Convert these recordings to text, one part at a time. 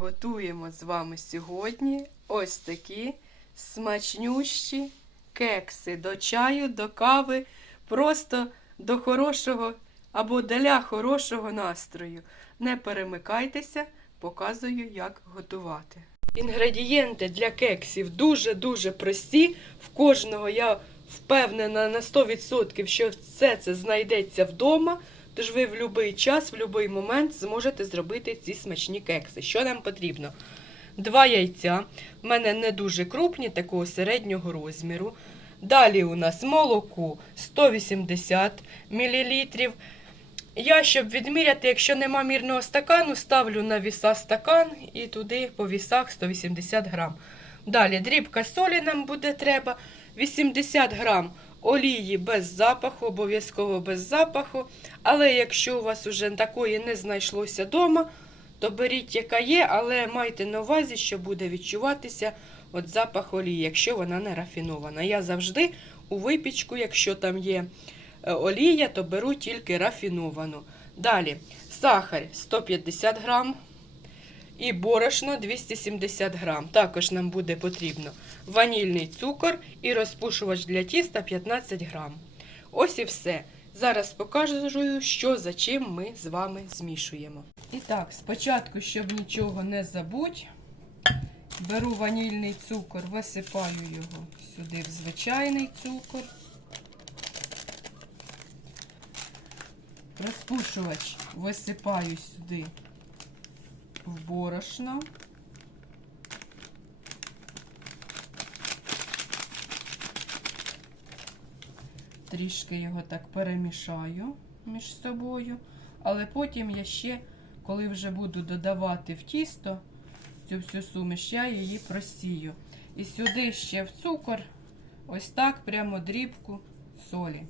Готуємо з вами сьогодні ось такі смачнющі кекси до чаю, до кави, просто до хорошого або для хорошого настрою. Не перемикайтеся, показую, як готувати. Інгредієнти для кексів дуже-дуже прості. В кожного я впевнена на 100%, що все це знайдеться вдома. Тож ви в будь-який час, в будь-який момент зможете зробити ці смачні кекси. Що нам потрібно? 2 яйця. В мене не дуже крупні, такого середнього розміру. Далі у нас молоко 180 мл. Я, щоб відміряти, якщо нема мірного стакану, ставлю на віса стакан і туди по вісах 180 грам. Далі дрібка солі нам буде треба, 80 грам олії без запаху, обов'язково без запаху. Але якщо у вас вже такої не знайшлося вдома, то беріть, яка є, але майте на увазі, що буде відчуватися от запах олії, якщо вона не рафінована. Я завжди у випічку, якщо там є олія, то беру тільки рафіновану. Далі сахар 150 грам і борошно 270 грам. Також нам буде потрібно ванільний цукор і розпушувач для тіста 15 грам. Ось і все. Зараз покажу, що за чим ми з вами змішуємо. І так, спочатку, щоб нічого не забудь, беру ванільний цукор, висипаю його сюди в звичайний цукор. Розпушувач висипаю сюди в борошно. Трішки його так перемішаю між собою. Але потім я ще, коли вже буду додавати в тісто цю всю суміш, я її просію. І сюди ще в цукор, ось так, прямо дрібку солі.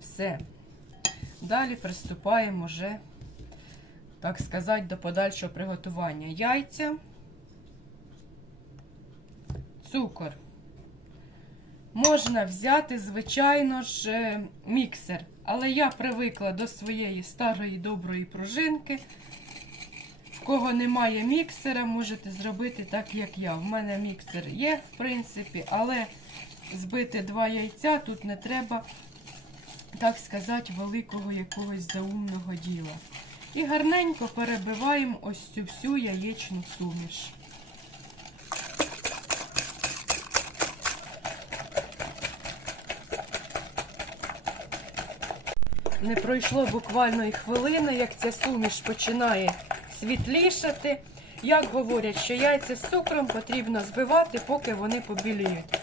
Все. Далі приступаємо вже, так сказати, до подальшого приготування. Яйця, цукор. Можна взяти, звичайно ж, міксер. Але я привикла до своєї старої доброї пружинки. В кого немає міксера, можете зробити так, як я. В мене міксер є, в принципі, але збити 2 яйця тут не треба, так сказати, великого якогось заумного діла. І гарненько перебиваємо ось цю всю яєчну суміш. Не пройшло буквально і хвилини, як ця суміш починає світлішати. Як говорять, що яйця з цукром потрібно збивати, поки вони побіліють.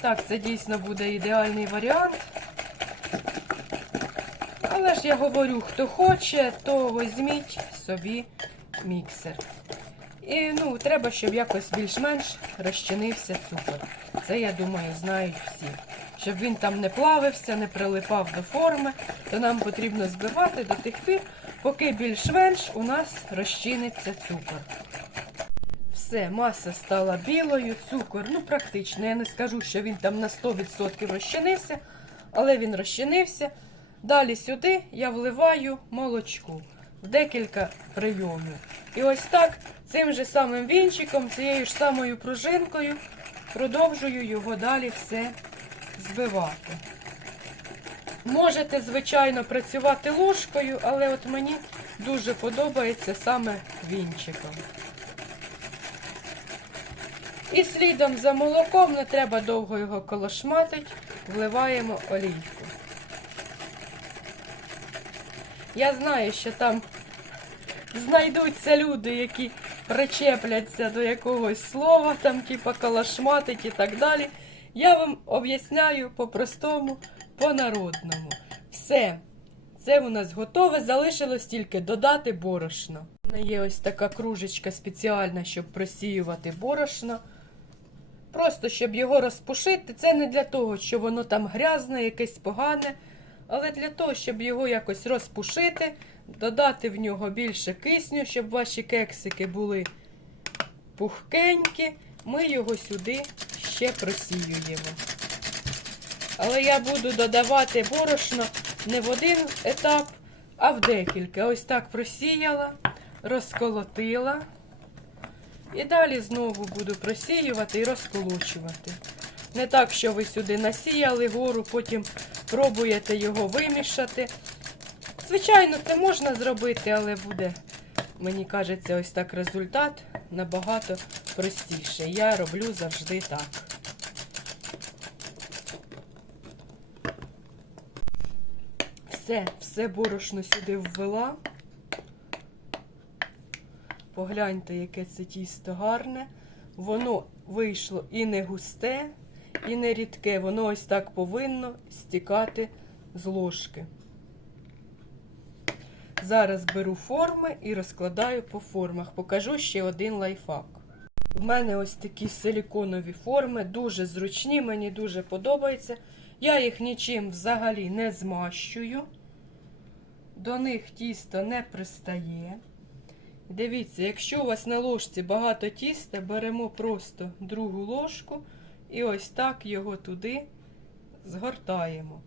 Так, це дійсно буде ідеальний варіант. Але ж я говорю, хто хоче, то візьміть собі міксер. І, треба, щоб якось більш-менш розчинився цукор. Це, я думаю, знають всі. Щоб він там не плавився, не прилипав до форми, то нам потрібно збивати до тих пір, поки більш-менш у нас розчиниться цукор. Все, маса стала білою, цукор, практично. Я не скажу, що він там на 100% розчинився, але він розчинився. Далі сюди я вливаю молочко в декілька прийомів. І ось так, цим же самим вінчиком, цією ж самою пружинкою, продовжую його далі все збивати. Можете, звичайно, працювати ложкою, але от мені дуже подобається саме вінчиком. І слідом за молоком, не треба довго його колошматити, вливаємо олійку. Я знаю, що там знайдуться люди, які причепляться до якогось слова, там типа колошматить і так далі. Я вам об'ясняю по-простому, по-народному. Все, це у нас готове, залишилось тільки додати борошно. У мене є ось така кружечка спеціальна, щоб просіювати борошно. Просто, щоб його розпушити. Це не для того, що воно там грязне, якесь погане, але для того, щоб його якось розпушити, додати в нього більше кисню, щоб ваші кексики були пухкенькі, ми його сюди ще просіюємо. Але я буду додавати борошно не в один етап, а в декілька. Ось так просіяла, розколотила. І далі знову буду просіювати і розколочувати. Не так, що ви сюди насіяли гору, потім пробуєте його вимішати. Звичайно, це можна зробити, але буде, мені кажеться, ось так результат набагато простіше. Я роблю завжди так. Все борошно сюди ввела. Погляньте, яке це тісто гарне. Воно вийшло і не густе, і не рідке. Воно ось так повинно стікати з ложки. Зараз беру форми і розкладаю по формах. Покажу ще один лайфхак. У мене ось такі силіконові форми, дуже зручні, мені дуже подобається. Я їх нічим взагалі не змащую. До них тісто не пристає. Дивіться, якщо у вас на ложці багато тіста, беремо просто другу ложку і ось так його туди згортаємо.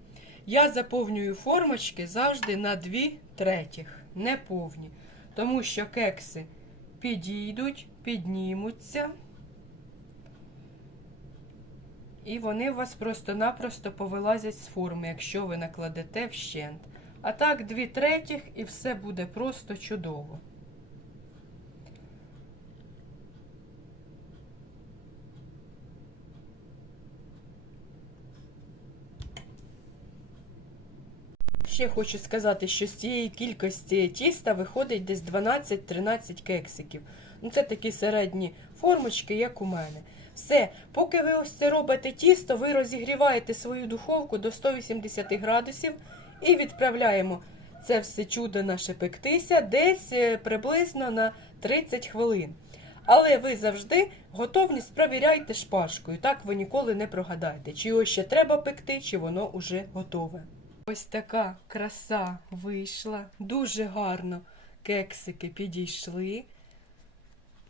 Я заповнюю формочки завжди на 2/3, не повні, тому що кекси підійдуть, піднімуться, і вони у вас просто-напросто повилазять з форми, якщо ви накладете вщент. А так 2/3 і все буде просто чудово. Ще хочу сказати, що з цієї кількості тіста виходить десь 12-13 кексиків. Ну, це такі середні формочки, як у мене. Все, поки ви ось це робите тісто, ви розігріваєте свою духовку до 180 градусів і відправляємо це все чудо наше пектися десь приблизно на 30 хвилин. Але ви завжди готовність перевіряйте шпажкою, так ви ніколи не прогадаєте, чи його ще треба пекти, чи воно вже готове. Ось така краса вийшла. Дуже гарно кексики підійшли.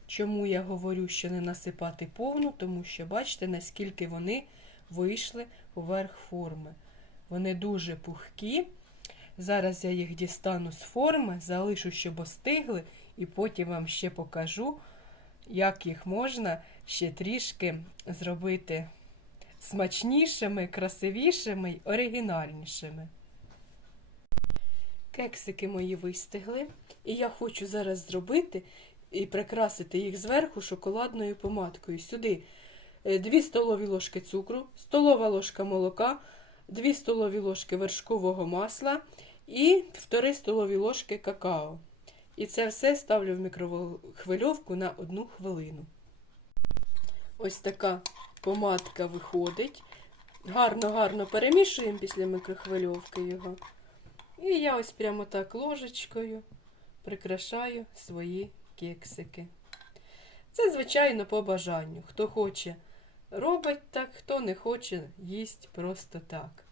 Чому я говорю, що не насипати повну? Тому що бачите, наскільки вони вийшли поверх форми. Вони дуже пухкі. Зараз я їх дістану з форми, залишу, щоб остигли, і потім вам ще покажу, як їх можна ще трішки зробити смачнішими, красивішими й оригінальнішими. Кексики мої вистигли, і я хочу зараз зробити і прикрасити їх зверху шоколадною помадкою. Сюди 2 столові ложки цукру, столова ложка молока, 2 столові ложки вершкового масла і 1,5 столові ложки какао. І це все ставлю в мікрохвильовку на 1 хвилину. Ось така помадка виходить. Гарно-гарно перемішуємо після мікрохвильовки його. І я ось прямо так ложечкою прикрашаю свої кексики. Це, звичайно, по бажанню. Хто хоче, робить так, хто не хоче, їсть просто так.